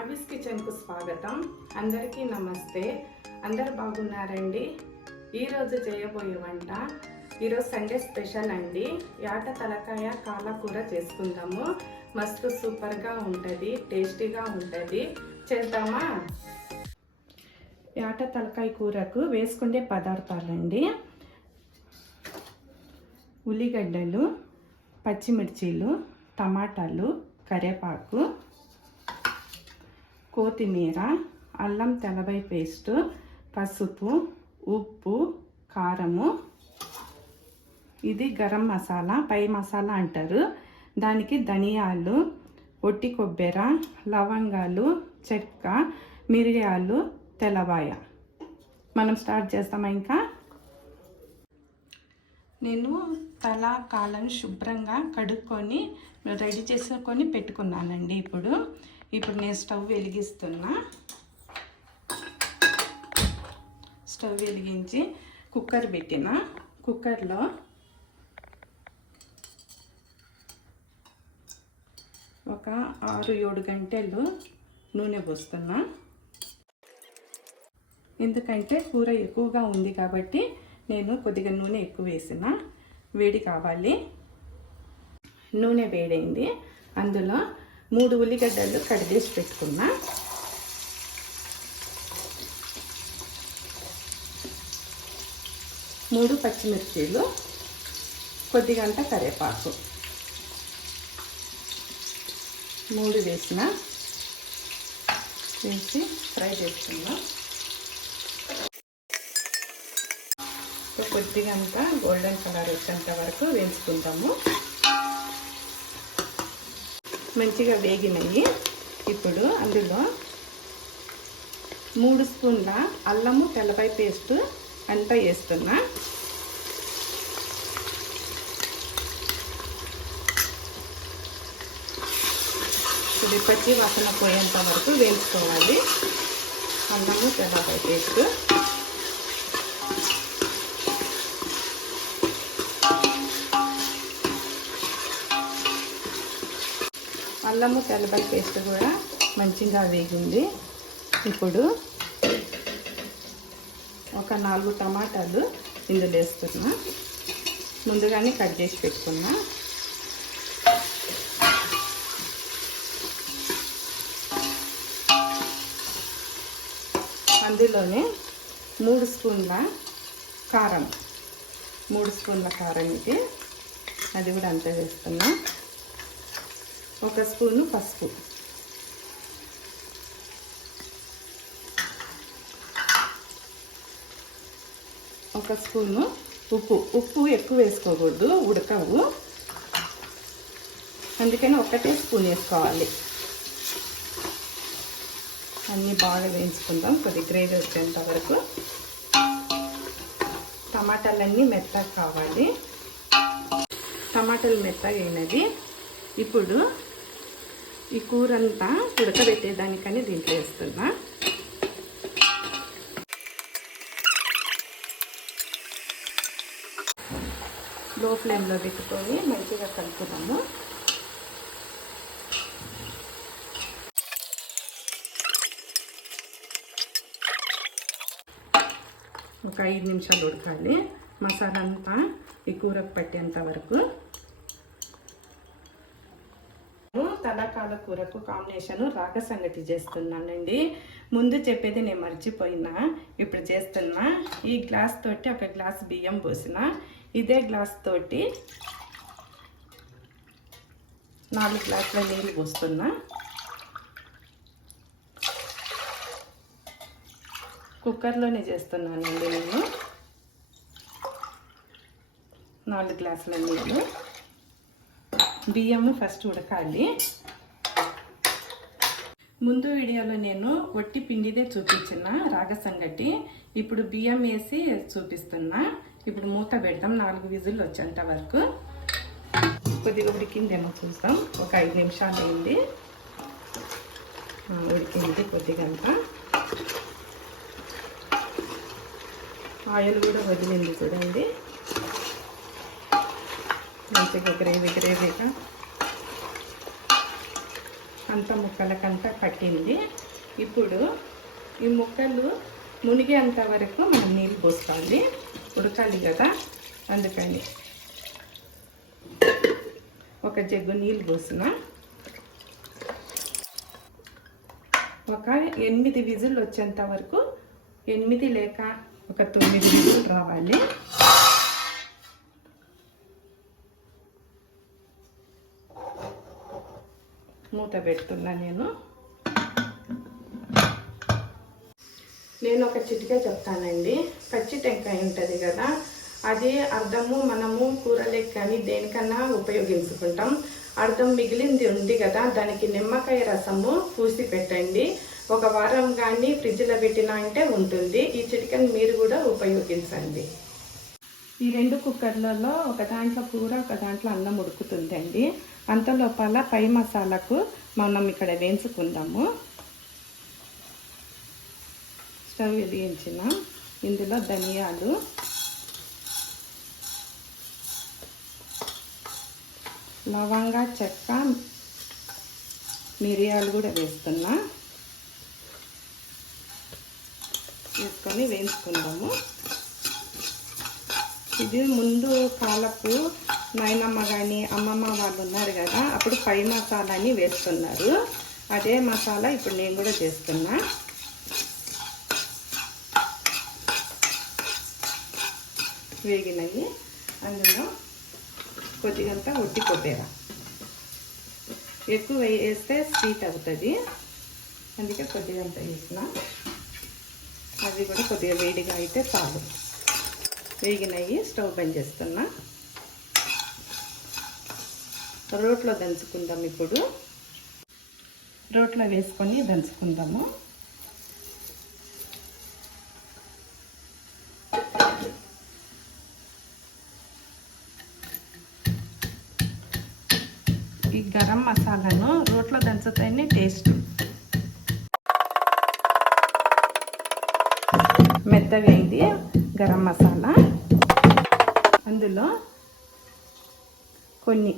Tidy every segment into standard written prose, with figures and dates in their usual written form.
అవిస్ కిచెన్కు స్వాగతం. అందరికీ నమస్తే. అందరు బాగున్నారండి? ఈరోజు చేయబోయే వంట ఈరోజు సండే స్పెషల్ అండి. యాట తలకాయ కాలకూర చేసుకుందాము. మస్తు సూపర్గా ఉంటుంది, టేస్టీగా ఉంటుంది. చేద్దామా? యాట తలకాయ కూరకు వేసుకునే పదార్థాలండి: ఉల్లిగడ్డలు, పచ్చిమిర్చీలు, టమాటాలు, కరివేపాకు, కొత్తిమీర, అల్లం తెల్లవై పేస్టు, పసుపు, ఉప్పు, కారము. ఇది గరం మసాలా, పై మసాలా అంటారు. దానికి ధనియాలు, ఒట్టి కొబ్బెర, లవంగాలు, చెక్క, మిరియాలు, తెల్లవాయ. మనం స్టార్ట్ చేస్తామా? ఇంకా నేను తల కాళ్ళను శుభ్రంగా కడుక్కొని రెడీ చేసుకొని పెట్టుకున్నానండి. ఇప్పుడు నేను స్టవ్ వెలిగిస్తున్నా. స్టవ్ వెలిగించి కుక్కర్ పెట్టిన. కుక్కర్లో ఒక 6-7 గంటలు నూనె పోస్తున్నా. ఎందుకంటే కూర ఎక్కువగా ఉంది కాబట్టి నేను కొద్దిగా నూనె ఎక్కువ వేసిన. వేడి కావాలి. నూనె వేడైంది. అందులో 3 ఉల్లిగడ్డలు కట్ చేసి పెట్టుకున్నా. మూడు పచ్చిమిర్చీలు, కొద్దిగా అంత కరివేపాకు 3 వేసి ఫ్రై చేసుకున్నాం. కొద్దిగా అంతా గోల్డెన్ కలర్ వచ్చేంత వరకు వేయించుకుంటాము. మంచిగా వేగినాయి. ఇప్పుడు అందులో 3 స్పూన్ల అల్లము తెల్లపాయ పేస్ట్ అంతా వేస్తున్నా. ఇది పచ్చి వాసన పోయేంత వరకు వేయించుకోవాలి. అల్లము తెల్లపాయ పేస్ట్ అల్లము తెల్లపాయ పేస్ట్ కూడా మంచిగా వేగింది. ఇప్పుడు ఒక 4 టమాటాలు ఇందులో వేస్తున్నా. ముందుగానే కట్ చేసి పెట్టుకున్నా. అందులోనే 3 స్పూన్ల కారం, 3 స్పూన్ల కారం ఇది. అది కూడా అంతా వేస్తున్నా. 1 స్పూను పసుపు, 1 స్పూను ఉప్పు. ఉప్పు ఎక్కువ వేసుకోకూడదు, ఉడకవు. అందుకని 1 స్పూన్ వేసుకోవాలి. అన్నీ బాగా వేయించుకుందాం కొద్ది గ్రేవీ వచ్చేంత వరకు. టమాటాలన్నీ మెత్తగా కావాలి. టమాటాలు మెత్తగా అయినది. ఇప్పుడు ఈ కూర అంతా ఉడకబెట్టేదానికని దీంట్లో వేస్తున్నా. లో ఫ్లేమ్లో పెట్టుకొని మంచిగా కలుపుదాము. ఒక 5 నిమిషాలు ఉడకాలి. మసాలా అంతా ఈ కూరకు పట్టేంత వరకు. తలకాల కూరకు కాంబినేషన్ రాగ సంగటి చేస్తున్నానండి. ముందు చెప్పేది నేను మర్చిపోయినా. ఇప్పుడు చేస్తున్నా. ఈ గ్లాస్ తోటి 1 గ్లాస్ బియ్యం పోసిన. ఇదే గ్లాస్ తోటి 4 గ్లాసుల నీళ్ళు పోస్తున్నా. కుక్కర్లోనే చేస్తున్నానండి నేను. 4 గ్లాసుల నీళ్ళు. బియ్యము ఫస్ట్ ఉడకాలి. ముందు వీడియోలో నేను వట్టి పిండిదే చూపించిన రాగ సంగటి. ఇప్పుడు బియ్యం వేసి చూపిస్తున్నా. ఇప్పుడు మూత పెడతాం 4 విజిల్ వచ్చేంత వరకు. కొద్దిగా ఉడికిందేమో చూస్తాం. ఒక 5 నిమిషాలు అయింది. ఉడికింది కొద్దిగా అంతా. ఆయిల్ కూడా వదిలింది చూడండి. మంచిగా గ్రేవీగా అంత ముక్కలకంతా పట్టింది. ఇప్పుడు ఈ ముక్కలు మునిగేంత వరకు మనం నీళ్ళు పోసుకోవాలి, ఉడకాలి కదా, అందుకని ఒక జగ్గు నీళ్ళు పోసిన. ఒక 8 విజిల్ వచ్చేంత వరకు, 8 లేక ఒక 9 విజిల్ రావాలి. మూత పెడుతున్నా. నేను ఒక చిటికే చెప్తానండి. పచ్చి టెంకాయ ఉంటుంది కదా, అది అర్ధము మనము కూరలకు కానీ దేనికన్నా ఉపయోగించుకుంటాం. అర్ధం మిగిలింది ఉంది కదా, దానికి నిమ్మకాయ రసము పూసి పెట్టండి. ఒక వారం కానీ ఫ్రిడ్జ్లో పెట్టినా అంటే ఉంటుంది. ఈ చిటికని మీరు కూడా ఉపయోగించండి. ఈ 2 కుక్కర్లలో ఒక దాంట్లో కూర, ఒక దాంట్లో అన్నం ఉడుకుతుందండి. అంతలోపల పై మసాలాకు మనం ఇక్కడ వేయించుకుందాము. స్టవ్ వెలిగించిన ఇందులో ధనియాలు, లవంగా, చెక్క, మిరియాలు కూడా వేస్తున్నా. వేసుకొని వేయించుకుందాము. ఇది ముందు కాలపు నాయనమ్మ కానీ అమ్మమ్మ వాళ్ళు ఉన్నారు కదా, అప్పుడు పై మసాలాని వేస్తున్నారు. అదే మసాలా ఇప్పుడు నేను కూడా చేస్తున్నా. వేగినవి. అందులో కొద్దిగంత ఒట్టి కొబ్బరి, ఎక్కువ వేస్తే స్వీట్ అవుతుంది, అందుకే కొద్దిగంత వేసిన. అది కూడా కొద్దిగా వేడిగా అయితే చాలు. వేగినవి. స్టవ్ బంద్ చేస్తున్నా. రోట్లో దంచుకుందాం. ఇప్పుడు రోట్లో వేసుకొని దంచుకుందాము. ఈ గరం మసాలాను రోట్లో దంచుతేనే టేస్ట్. మెత్తగా అయింది గరం మసాలా. అందులో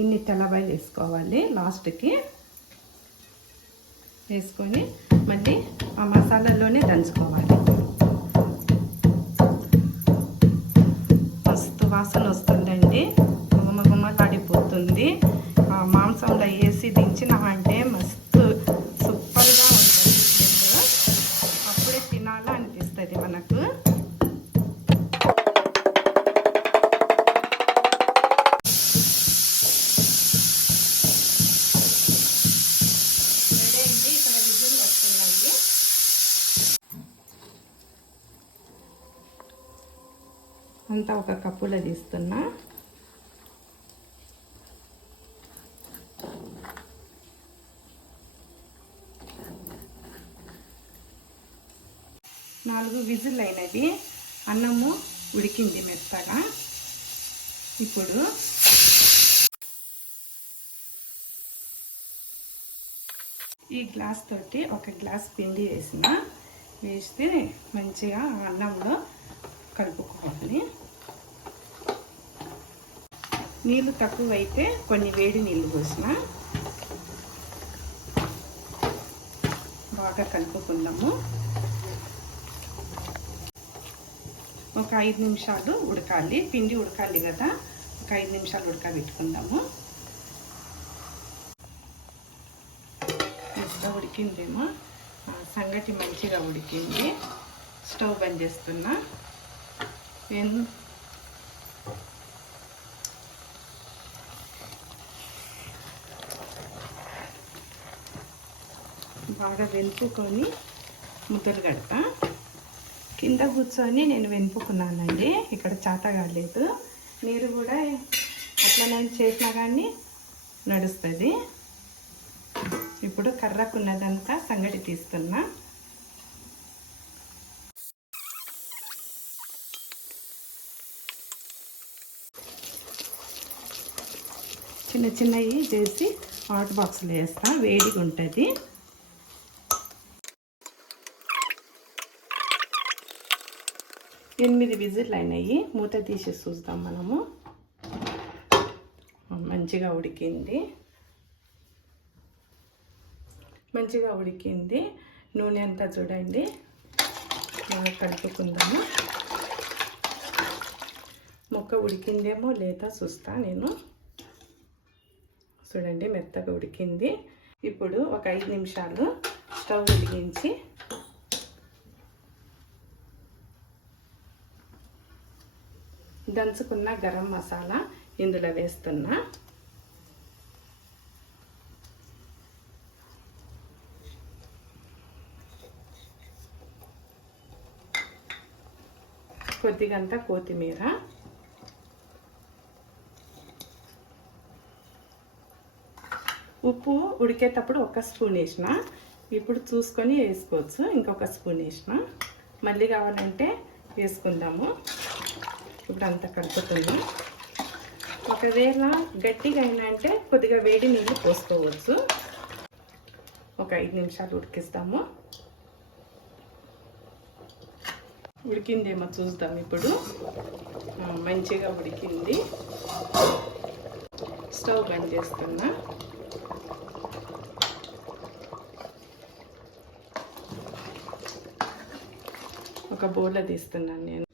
ఇన్ని తెల్లబాయలు వేసుకోవాలి. లాస్ట్కి వేసుకొని మళ్ళీ ఆ మసాలాలోనే దంచుకోవాలి. మస్తు వాసన వస్తుందండి, గుమ్మగుమ్మలాడిపోతుంది. మాంసంలో వేసి దించినామంటే మస్తు సూపర్గా ఉంటుంది. అప్పుడే తినాలా అనిపిస్తుంది మనకు. అంతా ఒక కప్పులో తీస్తున్నా. నాలుగు విజిల్ అయినది. అన్నము ఉడికింది మెత్తగా. ఇప్పుడు ఈ గ్లాస్ తోటి ఒక గ్లాస్ పిండి వేస్తే మంచిగా అన్నంలో కలుపుకోవాలి. నీళ్ళు తక్కువైతే కొన్ని వేడి నీళ్ళు పోసిన. బాగా కలుపుకుందాము. ఒక 5 నిమిషాలు ఉడకాలి. పిండి ఉడకాలి కదా, ఒక 5 నిమిషాలు ఉడకబెట్టుకుందాము. మంచిగా ఉడికిందేమో. సంగటి మంచిగా ఉడికింది. స్టవ్ బంద్ చేస్తున్నా. నేను బాగా వెనుపుకొని ముద్దలు కడతా. కింద కూర్చొని నేను వెనుపుకున్నానండి, ఇక్కడ చేత కాలేదు. మీరు కూడా అట్లా చేసినా కానీ నడుస్తుంది. ఇప్పుడు కర్రకున్నదంతా సంగటి తీస్తున్నా. చిన్న చిన్నవి చేసి హాట్ బాక్స్లో వేస్తా, వేడిగా ఉంటుంది. ఎనిమిది విజిల్ అయినాయి. మూత తీసి చూస్తాం మనము. మంచిగా ఉడికింది. మంచిగా ఉడికింది. నూనె అంతా చూడండి. బాగా కలుపుకుందాము. ముక్క ఉడికిందేమో లేదా చూస్తా నేను. చూడండి మెత్తగా ఉడికింది. ఇప్పుడు ఒక 5 నిమిషాలు స్టవ్ వెలిగించి దంచుకున్న గరం మసాలా ఇందులో వేస్తున్నా. కొద్దిగంత కొత్తిమీర, ఉప్పు ఉడికేటప్పుడు 1 స్పూన్ వేసిన, ఇప్పుడు చూసుకొని వేసుకోవచ్చు. ఇంకొక స్పూన్ వేసిన, మళ్ళీ కావాలంటే వేసుకుందాము. ఇప్పుడు అంతా కలుపుకుందాం. ఒకవేళ గట్టిగా అయినా అంటే కొద్దిగా వేడి నీళ్ళు పోసుకోవచ్చు. ఒక 5 నిమిషాలు ఉడికిస్తాము. ఉడికిందేమో చూద్దాం. ఇప్పుడు మంచిగా ఉడికింది. స్టవ్ బంద్ చేస్తున్నా. ఒక బౌల్లో తీస్తున్నాను నేను.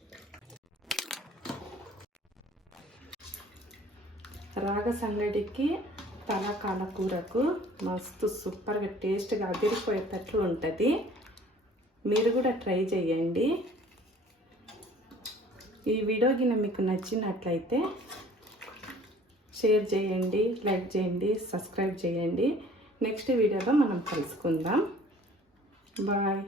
రాగ సంగటికి తలకాల కూరకు మస్తు సూపర్గా టేస్ట్గా అదిరిపోయేటట్లు ఉంటుంది. మీరు కూడా ట్రై చేయండి. ఈ వీడియో గిన మీకు నచ్చినట్లయితే షేర్ చేయండి, లైక్ చేయండి, సబ్స్క్రైబ్ చేయండి. నెక్స్ట్ వీడియోలో మనం కలుసుకుందాం. బాయ్.